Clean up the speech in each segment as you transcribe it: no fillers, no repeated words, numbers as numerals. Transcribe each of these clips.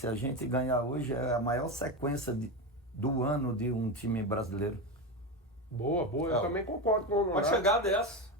Se a gente ganhar hoje, é a maior sequência do ano de um time brasileiro. Boa, boa. Eu também concordo com o Nonato. Pode chegar a 10.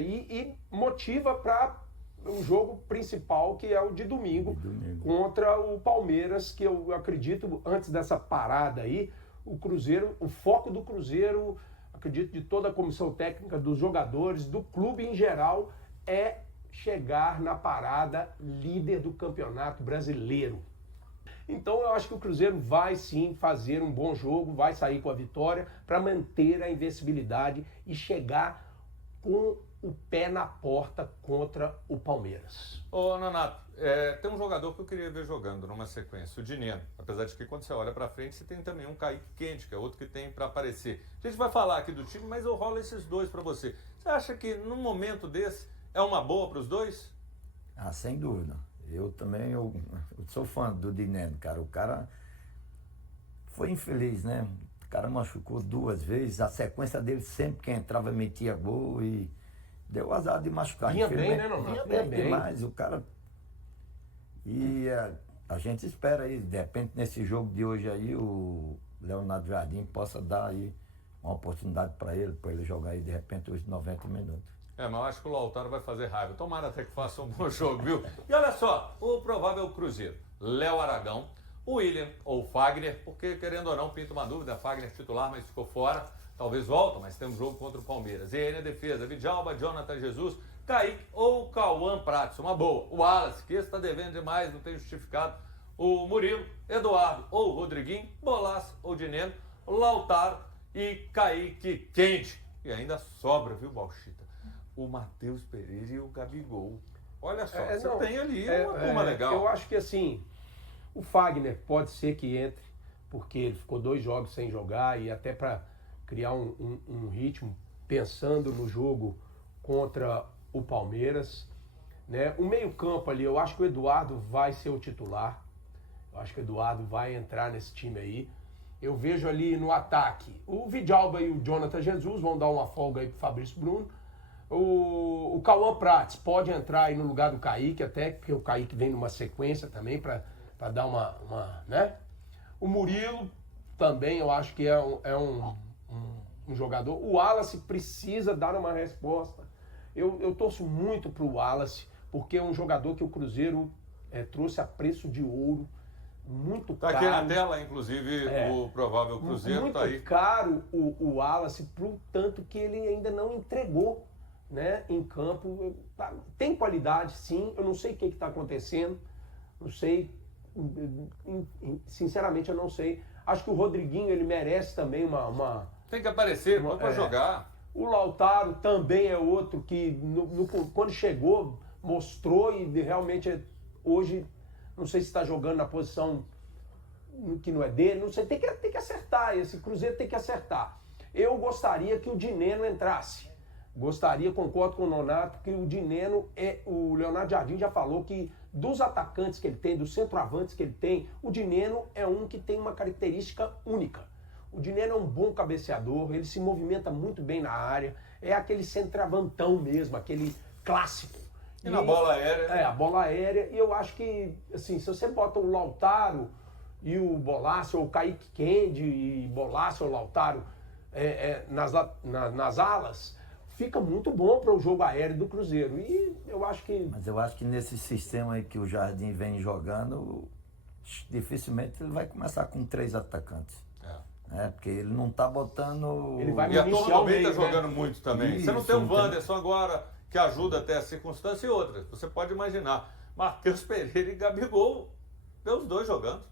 E motiva para o jogo principal, que é o de domingo, contra o Palmeiras, que eu acredito, antes dessa parada aí, o Cruzeiro, o foco do Cruzeiro, acredito de toda a comissão técnica, dos jogadores, do clube em geral, é chegar na parada líder do Campeonato Brasileiro. Então eu acho que o Cruzeiro vai sim fazer um bom jogo, vai sair com a vitória para manter a invencibilidade e chegar com o pé na porta contra o Palmeiras. Ô, Nonato, tem um jogador que eu queria ver jogando numa sequência, o Dineno. Apesar de que quando você olha pra frente, você tem também um Kaique Quente, que é outro que tem pra aparecer. A gente vai falar aqui do time, mas eu rolo esses dois pra você. Você acha que num momento desse é uma boa pros dois? Ah, sem dúvida. Eu também eu sou fã do Dineno, cara. O cara foi infeliz, né? O cara machucou 2 vezes, a sequência dele sempre que entrava metia gol e deu azar de machucar. Vinha bem, né, Nonato? Vinha bem demais, o cara. E a gente espera aí, de repente nesse jogo de hoje aí, o Leonardo Jardim possa dar aí uma oportunidade para ele jogar aí de repente os 90 minutos. Mas eu acho que o Lautaro vai fazer raiva. Tomara até que faça um bom jogo, viu? E olha só, o provável Cruzeiro. Léo Aragão, o William ou Fagner, porque querendo ou não, pinta uma dúvida, Fagner titular, mas ficou fora. Talvez volta, mas tem um jogo contra o Palmeiras. E aí na defesa, Vidalba, Jonathan Jesus, Kaique ou Cauã Prates. Uma boa. O Wallace, que esse está devendo demais, não tem justificado. O Murilo, Eduardo ou Rodriguinho, Bolaço ou Dineno, Lautaro e Kaique Quente. E ainda sobra, viu, Bauchita? O Matheus Pereira e o Gabigol. Olha só, você tem ali uma turma legal. Eu acho que assim, o Fagner pode ser que entre, porque ele ficou 2 jogos sem jogar e até para criar um ritmo, pensando no jogo contra o Palmeiras. Né? O meio-campo ali, eu acho que o Eduardo vai ser o titular. Eu acho que o Eduardo vai entrar nesse time aí. Eu vejo ali no ataque, o Vidalba e o Jonathan Jesus vão dar uma folga aí pro Fabrício Bruno. O Cauã Prates pode entrar aí no lugar do Kaique, até porque o Kaique vem numa sequência também para dar uma, né? O Murilo também eu acho que é um jogador. O Wallace precisa dar uma resposta. Eu torço muito pro Wallace, porque é um jogador que o Cruzeiro trouxe a preço de ouro, muito caro. Tá aqui na tela, inclusive, o provável Cruzeiro muito tá aí. Caro o Wallace, pro tanto que ele ainda não entregou, né, em campo. Tem qualidade, sim. Eu não sei o que está acontecendo. Não sei. Sinceramente, eu não sei. Acho que o Rodriguinho, ele merece também uma... Tem que aparecer, para jogar. O Lautaro também é outro que, quando chegou, mostrou e realmente hoje, não sei se está jogando na posição que não é dele, não sei, tem que acertar, esse Cruzeiro tem que acertar. Eu gostaria que o Dineno entrasse. Concordo com o Nonato, que o Dineno o Leonardo Jardim já falou que dos atacantes que ele tem, dos centroavantes que ele tem, o Dineno é um que tem uma característica única. O Dineno é um bom cabeceador, ele se movimenta muito bem na área, é aquele centroavantão mesmo, aquele clássico. E na bola aérea? A bola aérea. E eu acho que, assim, se você bota o Lautaro e o Bolaço, ou o Kaique Kendi e Bolaço ou Lautaro nas alas, fica muito bom para o jogo aéreo do Cruzeiro. E eu acho que... Mas eu acho que nesse sistema aí que o Jardim vem jogando, dificilmente ele vai começar com 3 atacantes. Porque ele não tá botando... Ele vai e a turma também tá jogando né? muito também. Isso, você não tem o Wanderson agora, que ajuda até a circunstância e outras. Você pode imaginar. Matheus Pereira e Gabigol, ver os dois jogando.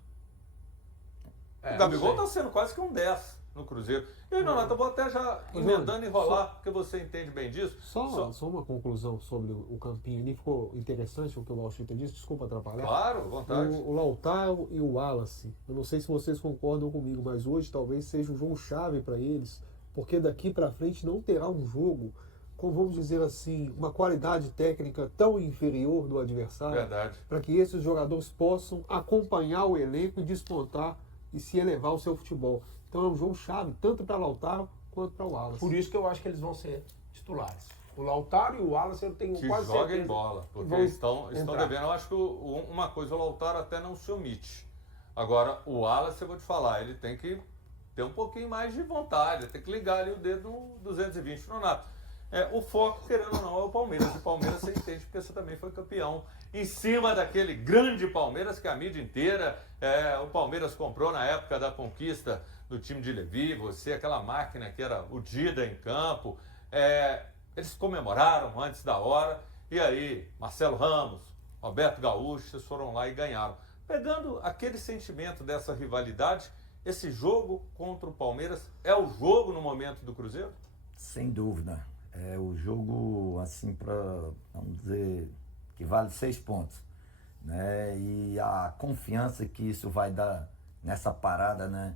O Gabigol tá sendo quase que um 10 no Cruzeiro. E aí, Nonato, eu vou até já emendando e enrolar, porque você entende bem disso. Só uma conclusão sobre o campinho ali, ficou interessante o que o Bauchita disse, desculpa atrapalhar. Claro, à vontade. O Lautaro e o Wallace, eu não sei se vocês concordam comigo, mas hoje talvez seja um jogo chave para eles, porque daqui para frente não terá um jogo com, vamos dizer assim, uma qualidade técnica tão inferior do adversário, para que esses jogadores possam acompanhar o elenco e despontar e se elevar o seu futebol. Então é um jogo chave, tanto para Lautaro quanto para o Wallace. Por isso que eu acho que eles vão ser titulares. O Lautaro e o Wallace eu tenho Que quase joguem certeza. bola, porque vão estão entrar. devendo. Eu acho que uma coisa, o Lautaro até não se omite. Agora, o Wallace, eu vou te falar, ele tem que ter um pouquinho mais de vontade, tem que ligar ali o dedo no 220 no Nato. O foco, querendo ou não, é o Palmeiras. O Palmeiras você entende, porque você também foi campeão em cima daquele grande Palmeiras que a mídia inteira, o Palmeiras comprou na época da conquista do time de Levi, você, aquela máquina que era o Dida em campo. Eles comemoraram antes da hora, e aí Marcelo Ramos, Roberto Gaúcho, vocês foram lá e ganharam. Pegando aquele sentimento dessa rivalidade, esse jogo contra o Palmeiras é o jogo no momento do Cruzeiro? Sem dúvida. É o jogo, assim, vamos dizer, que vale 6 pontos. Né? E a confiança que isso vai dar nessa parada, né,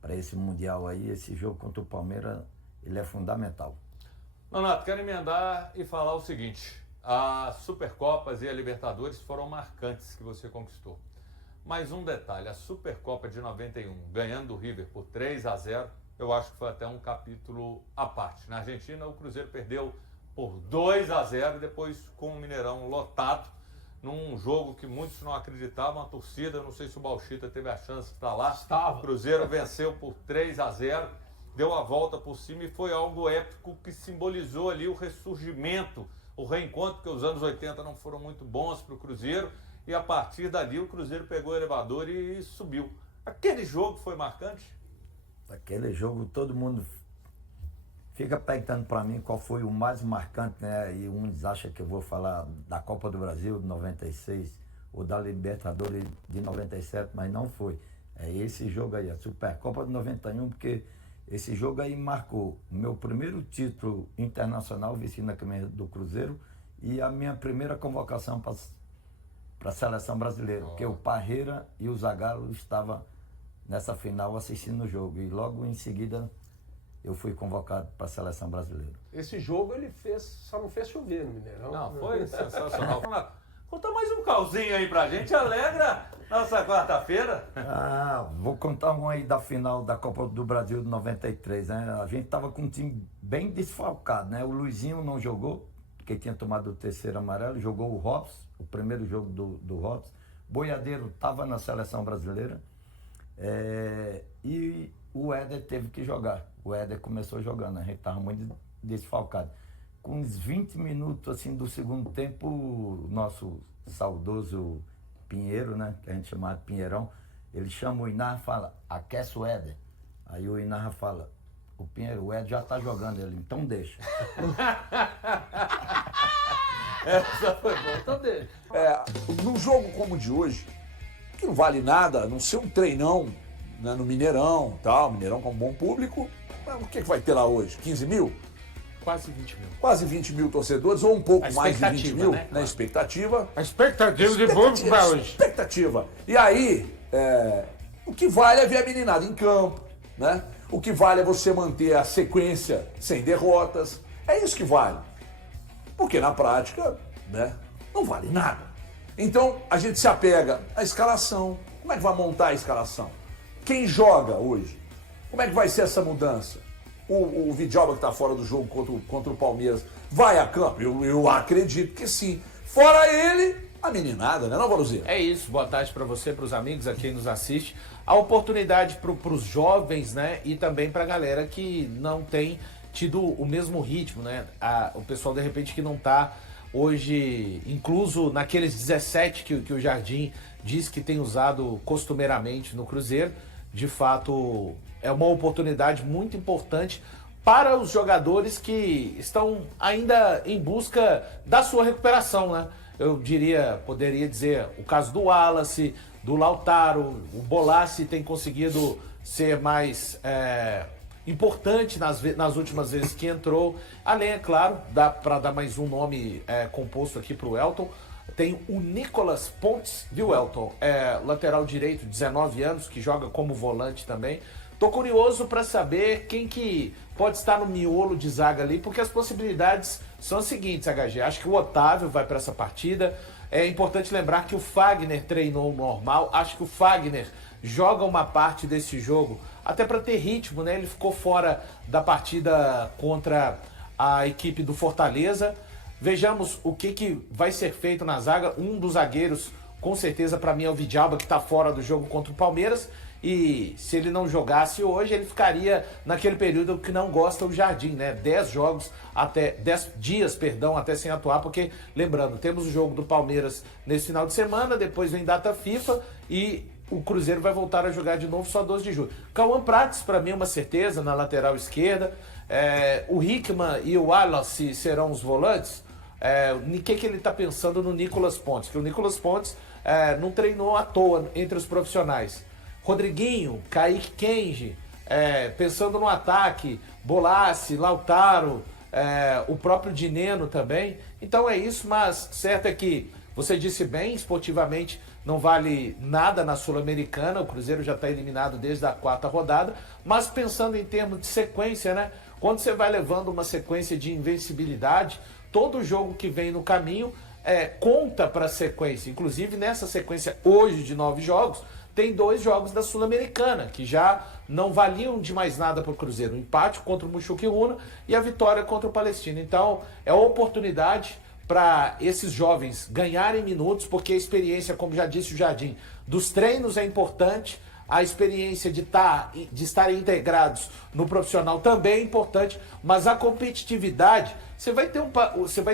para esse Mundial aí, esse jogo contra o Palmeiras, ele é fundamental. Nonato, quero emendar e falar o seguinte: as Supercopas e a Libertadores foram marcantes que você conquistou. Mais um detalhe, a Supercopa de 91, ganhando o River por 3-0, eu acho que foi até um capítulo à parte. Na Argentina, o Cruzeiro perdeu por 2-0 e depois com o Mineirão lotado, num jogo que muitos não acreditavam, a torcida, não sei se o Bauchita teve a chance de estar lá. Estava. O Cruzeiro venceu por 3-0, deu a volta por cima e foi algo épico que simbolizou ali o ressurgimento, o reencontro, porque os anos 80 não foram muito bons para o Cruzeiro, e a partir dali o Cruzeiro pegou o elevador e subiu. Aquele jogo foi marcante? Aquele jogo, todo mundo fica perguntando para mim qual foi o mais marcante, né? E uns acham que eu vou falar da Copa do Brasil de 96 ou da Libertadores de 97, mas não foi. É esse jogo aí, a Supercopa de 91, porque esse jogo aí marcou o meu primeiro título internacional vestindo a camisa do Cruzeiro e a minha primeira convocação para a seleção brasileira, porque o Parreira e o Zagallo estavam nessa final assistindo o jogo e logo em seguida eu fui convocado para a seleção brasileira. Esse jogo ele só não fez chover no Mineirão. Não, foi sensacional. Nonato, conta mais um calzinho aí pra gente, alegra nossa quarta-feira. Vou contar um aí da final da Copa do Brasil de 93, né? A gente estava com um time bem desfalcado, né? O Luizinho não jogou, porque tinha tomado o terceiro amarelo, jogou o Robson, o primeiro jogo do Robson. Boiadeiro estava na seleção brasileira e o Éder teve que jogar. O Éder começou jogando, a gente estava muito desfalcado. Com uns 20 minutos assim, do segundo tempo, o nosso saudoso Pinheiro, né, que a gente chamava de Pinheirão, ele chama o Inarra e fala, aquece o Éder. Aí o Inarra fala, o Pinheiro, o Éder já está jogando, ele, então deixa. Essa foi boa, então deixa. Num jogo como o de hoje, que não vale nada, a não ser um treinão, né, no Mineirão, tal, Mineirão com um bom público, o que vai ter lá hoje? 15 mil? Quase 20 mil. Quase 20 mil torcedores, ou um pouco A mais de 20 expectativa, mil, né? na Claro. expectativa. A expectativa de público para hoje. Expectativa. E aí, o que vale é ver a meninada em campo, né? O que vale é você manter a sequência sem derrotas. É isso que vale. Porque na prática, né, não vale nada. Então, a gente se apega à escalação. Como é que vai montar a escalação? Quem joga hoje? Como é que vai ser essa mudança? O Vidjalba que está fora do jogo contra o Palmeiras vai a campo? Eu acredito que sim. Fora ele, a meninada, né, não, Valuzinho? É isso, boa tarde para você, para os amigos, a quem nos assiste. A oportunidade para os jovens, né, e também para a galera que não tem tido o mesmo ritmo, né? O pessoal, de repente, que não está hoje incluso naqueles 17 que o Jardim diz que tem usado costumeiramente no Cruzeiro. De fato, é uma oportunidade muito importante para os jogadores que estão ainda em busca da sua recuperação, né? Eu poderia dizer, o caso do Wallace, do Lautaro, o Bolassi tem conseguido ser mais importante nas últimas vezes que entrou. Além, é claro, para dar mais um nome composto aqui para o Elton, tem o Nicolas Pontes, viu, Elton? Lateral direito, 19 anos, que joga como volante também. Tô curioso para saber quem que pode estar no miolo de zaga ali, porque as possibilidades são as seguintes, HG. Acho que o Otávio vai para essa partida. É importante lembrar que o Fagner treinou normal. Acho que o Fagner joga uma parte desse jogo, até para ter ritmo, né? Ele ficou fora da partida contra a equipe do Fortaleza. Vejamos o que vai ser feito na zaga. Um dos zagueiros, com certeza, para mim é o Vidalba, que está fora do jogo contra o Palmeiras. E se ele não jogasse hoje, ele ficaria naquele período que não gosta o Jardim, né? 10 dias até sem atuar, porque, lembrando, temos o jogo do Palmeiras nesse final de semana, depois vem data FIFA e o Cruzeiro vai voltar a jogar de novo só 12 de julho. Cauã Prates, para mim, é uma certeza na lateral esquerda. O Hickman e o Wallace serão os volantes. O que ele está pensando no Nicolas Pontes? Que o Nicolas Pontes não treinou à toa entre os profissionais. Rodriguinho, Kaique Kenji, pensando no ataque, Bolassi, Lautaro, o próprio Dineno também. Então é isso, mas certo é que você disse bem, esportivamente não vale nada na Sul-Americana, o Cruzeiro já está eliminado desde a 4ª rodada, mas pensando em termos de sequência, né? Quando você vai levando uma sequência de invencibilidade, todo jogo que vem no caminho conta para a sequência. Inclusive nessa sequência hoje de 9 jogos, tem 2 jogos da Sul-Americana, que já não valiam de mais nada para o Cruzeiro. O empate contra o Mushuc Runa e a vitória contra o Palestino. Então, é uma oportunidade para esses jovens ganharem minutos, porque a experiência, como já disse o Jardim, dos treinos é importante, a experiência de estarem integrados no profissional também é importante, mas a competitividade, você vai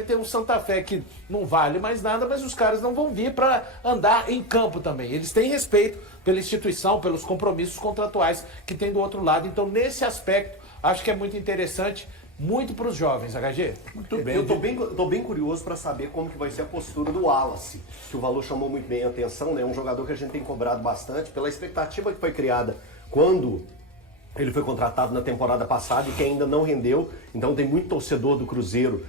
ter um Santa Fé que não vale mais nada, mas os caras não vão vir para andar em campo também. Eles têm respeito pela instituição, pelos compromissos contratuais que tem do outro lado. Então, nesse aspecto, acho que é muito interessante, muito para os jovens, HG. Muito bem. Eu tô bem curioso para saber como que vai ser a postura do Wallace, que o Valor chamou muito bem a atenção, né? Um jogador que a gente tem cobrado bastante pela expectativa que foi criada quando ele foi contratado na temporada passada e que ainda não rendeu. Então tem muito torcedor do Cruzeiro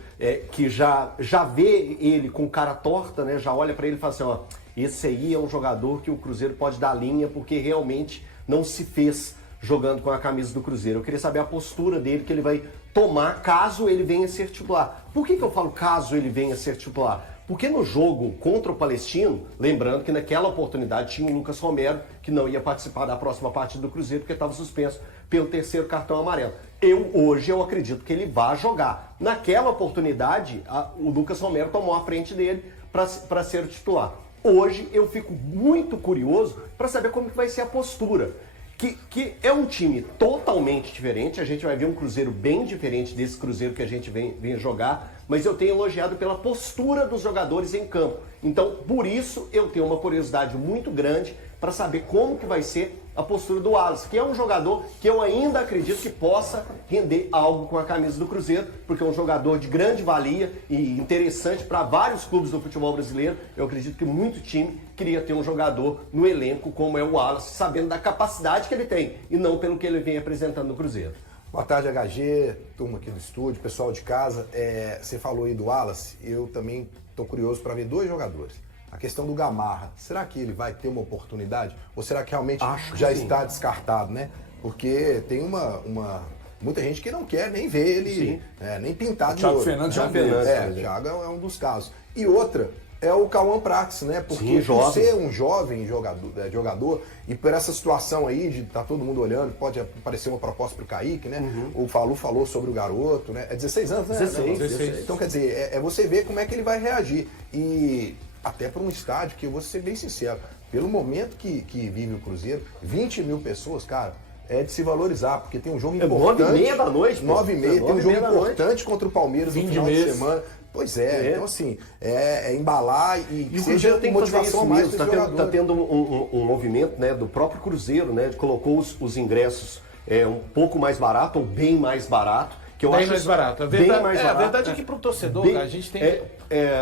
que já vê ele com cara torta, né? Já olha para ele e fala assim, ó, esse aí é um jogador que o Cruzeiro pode dar linha porque realmente não se fez jogando com a camisa do Cruzeiro. Eu queria saber a postura dele que ele vai tomar caso ele venha ser titular. Por que eu falo caso ele venha ser titular? Porque no jogo contra o Palestino, lembrando que naquela oportunidade tinha o Lucas Romero, que não ia participar da próxima partida do Cruzeiro, porque estava suspenso pelo 3º cartão amarelo. Hoje eu acredito que ele vai jogar. Naquela oportunidade, o Lucas Romero tomou a frente dele para ser o titular. Hoje eu fico muito curioso para saber como que vai ser a postura. Que é um time totalmente diferente, a gente vai ver um Cruzeiro bem diferente desse Cruzeiro que a gente vem jogar, mas eu tenho elogiado pela postura dos jogadores em campo. Então, por isso, eu tenho uma curiosidade muito grande para saber como que vai ser a postura do Wallace, que é um jogador que eu ainda acredito que possa render algo com a camisa do Cruzeiro, porque é um jogador de grande valia e interessante para vários clubes do futebol brasileiro. Eu acredito que muito time queria ter um jogador no elenco como é o Wallace, sabendo da capacidade que ele tem e não pelo que ele vem apresentando no Cruzeiro. Boa tarde, HG, turma aqui do estúdio, pessoal de casa. Você falou aí do Wallace, eu também estou curioso para ver 2 jogadores. A questão do Gamarra, será que ele vai ter uma oportunidade? Ou será que realmente já está descartado, né? Porque tem muita gente que não quer nem ver ele, nem pintado de ouro. Thiago é um dos casos. E outra é o Cauã Prates, né? Porque por ser um jovem jogador e por essa situação aí de estar todo mundo olhando, pode aparecer uma proposta para o Kaique, né? O Falu falou sobre o garoto, né? É 16 anos, né? 16. Então, quer dizer, é você ver como é que ele vai reagir. E até para um estádio que eu vou ser bem sincero, pelo momento que vive o Cruzeiro, 20 mil pessoas, cara, é de se valorizar, porque tem um jogo importante. 9h30 da noite, 9h30, tem um jogo importante contra o Palmeiras no final de semana. Pois então assim, embalar e o Cruzeiro tem que fazer isso mais mesmo. Está tendo um movimento, né, do próprio Cruzeiro, né, colocou os ingressos um pouco mais barato ou bem mais barato. Que eu bem acho mais barato. A verdade é que para o torcedor, a gente tem...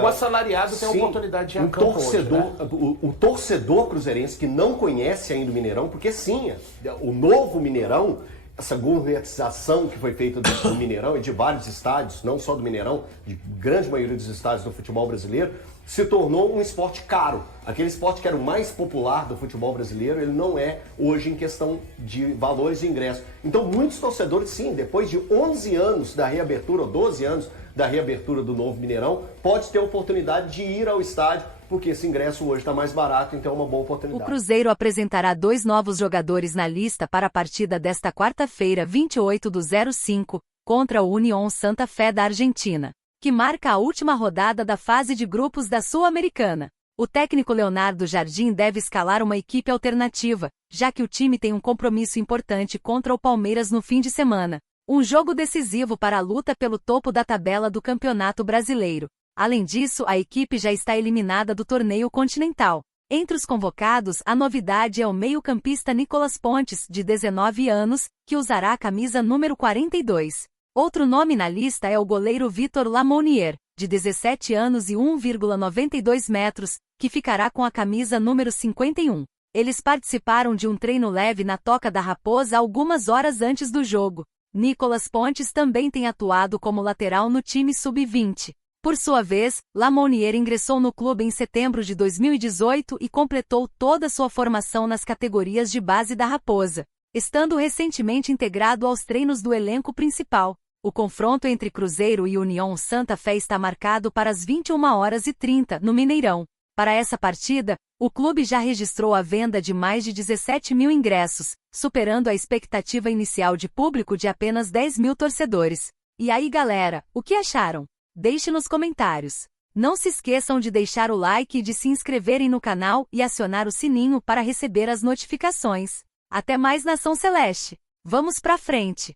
o assalariado tem a oportunidade de ir a campo hoje, né? O torcedor cruzeirense que não conhece ainda o Mineirão, porque sim, o novo Mineirão, essa gourmetização que foi feita do Mineirão e de vários estádios, não só do Mineirão, de grande maioria dos estádios do futebol brasileiro, se tornou um esporte caro. Aquele esporte que era o mais popular do futebol brasileiro, ele não é hoje em questão de valores de ingresso. Então muitos torcedores, sim, depois de 11 anos da reabertura, ou 12 anos da reabertura do novo Mineirão, pode ter a oportunidade de ir ao estádio, porque esse ingresso hoje está mais barato, então é uma boa oportunidade. O Cruzeiro apresentará 2 novos jogadores na lista para a partida desta quarta-feira, 28/05, contra o Unión Santa Fé da Argentina, que marca a última rodada da fase de grupos da Sul-Americana. O técnico Leonardo Jardim deve escalar uma equipe alternativa, já que o time tem um compromisso importante contra o Palmeiras no fim de semana. Um jogo decisivo para a luta pelo topo da tabela do Campeonato Brasileiro. Além disso, a equipe já está eliminada do torneio continental. Entre os convocados, a novidade é o meio-campista Nicolas Pontes, de 19 anos, que usará a camisa número 42. Outro nome na lista é o goleiro Vitor Lamonier, de 17 anos e 1,92 metros, que ficará com a camisa número 51. Eles participaram de um treino leve na Toca da Raposa algumas horas antes do jogo. Nicolas Pontes também tem atuado como lateral no time sub-20. Por sua vez, Lamonier ingressou no clube em setembro de 2018 e completou toda sua formação nas categorias de base da Raposa, estando recentemente integrado aos treinos do elenco principal. O confronto entre Cruzeiro e Unión Santa Fé está marcado para as 21h30 no Mineirão. Para essa partida, o clube já registrou a venda de mais de 17 mil ingressos, superando a expectativa inicial de público de apenas 10 mil torcedores. E aí, galera, o que acharam? Deixe nos comentários. Não se esqueçam de deixar o like e de se inscreverem no canal e acionar o sininho para receber as notificações. Até mais, Nação Celeste! Vamos pra frente!